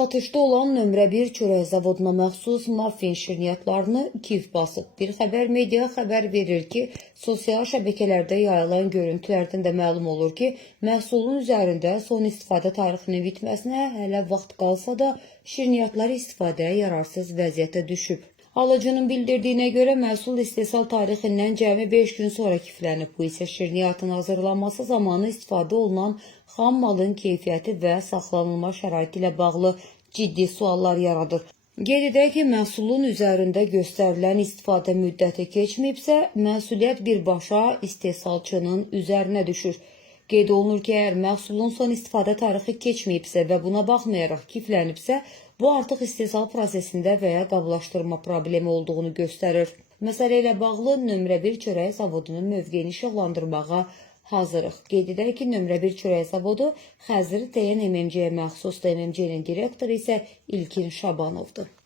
Satışda olan nömrə 1 çörək zavoduna məxsus maffin şirniyyatlarını Kiyev basıb. Bir xəbər media xəbər verir ki, sosial şəbəkələrdə yayılan görüntülərdən də məlum olur ki, məhsulun üzərində son istifadə tarixinin bitməsinə hələ vaxt qalsa da, şirniyyatlar istifadəyə yararsız vəziyyətə düşüb. Alıcının bildirdiyinə görə məhsul istehsal tarixindən cəmi 5 gün sonra kiflənib. Bu isə şirniyyatın hazırlanması zamanı istifadə olunan xam malın keyfiyyəti və saxlanılma şəraiti ilə bağlı ciddi suallar yaradır. Qeyd edək ki, məhsulun üzərində göstərilən istifadə müddəti keçməyibsə, məsuliyyət birbaşa istehsalçının üzərinə düşür. Qeyd olunur ki, əgər məhsulun son istifadə tarixi keçməyibsə və buna baxmayaraq kiflənibsə, bu artıq istehsal prosesində və ya qablaşdırma problemi olduğunu göstərir. Məsələ ilə bağlı nömrə 1 çörək zavodunun mövqeyini işıqlandırmağa hazırıq. Qeyd edək ki, nömrə 1 çörək zavodu Xəzr TN MMC-yə məxsusdur. MMC-nin direktoru isə İlkin Şabanovdur.